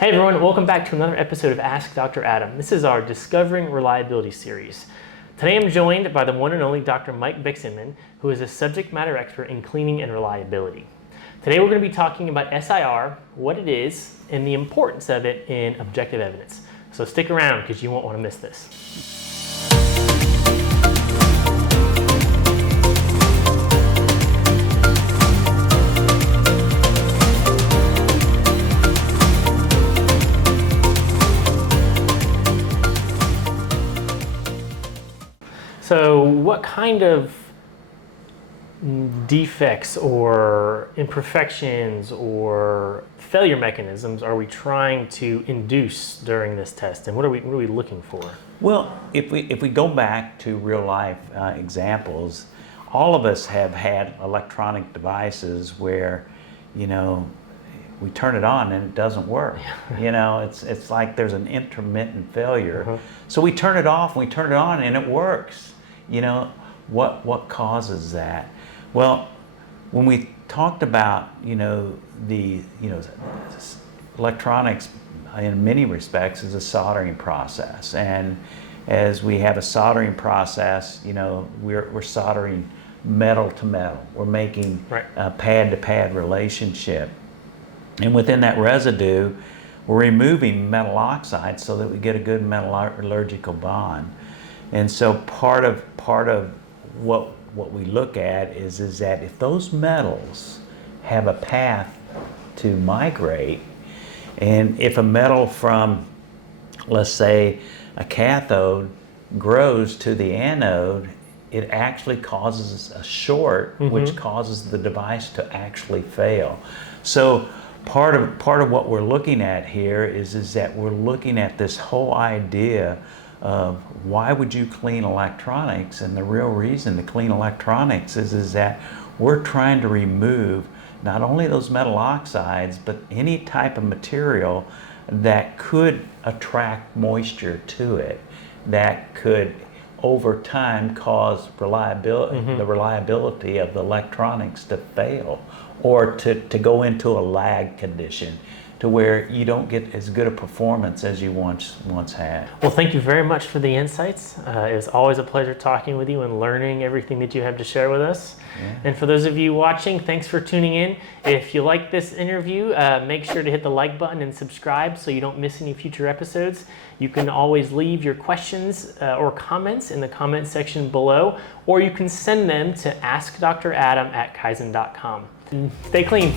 Hey everyone, welcome back to another episode of Ask Dr. Adam. This is our Discovering Reliability series. Today I'm joined by the one and only Dr. Mike Bixenman, who is a subject matter expert in cleaning and reliability. Today we're going to be talking about SIR, what it is, and the importance of it in objective evidence. So stick around because you won't want to miss this. So what kind of defects or imperfections or failure mechanisms are we trying to induce during this test, and what are we looking for? Well, if we go back to real life examples, all of us have had electronic devices where, you know, we turn it on and it doesn't work. You know, it's like there's an intermittent failure. So we turn it off, we turn it on, and it works. You know, what causes that? Well, when we talked about, electronics in many respects is a soldering process, and as we have a soldering process, you know, we're soldering metal to metal. We're making a pad to pad relationship, and within that residue, we're removing metal oxides so that we get a good metallurgical bond. And so part of what we look at is that if those metals have a path to migrate, and if a metal from, let's say, a cathode grows to the anode, it actually causes a short, which causes the device to actually fail. So part of what we're looking at here is that we're looking at this whole idea of why would you clean electronics, and the real reason to clean electronics is that we're trying to remove not only those metal oxides but any type of material that could attract moisture to it, that could over time cause reliability, the reliability of the electronics to fail or to go into a lag condition, to where you don't get as good a performance as you once had. Well, thank you very much for the insights. It was always a pleasure talking with you and learning everything that you have to share with us. Yeah. And for those of you watching, thanks for tuning in. If you like this interview, make sure to hit the like button and subscribe so you don't miss any future episodes. You can always leave your questions or comments in the comment section below, or you can send them to askdradam@kaizen.com. Stay clean.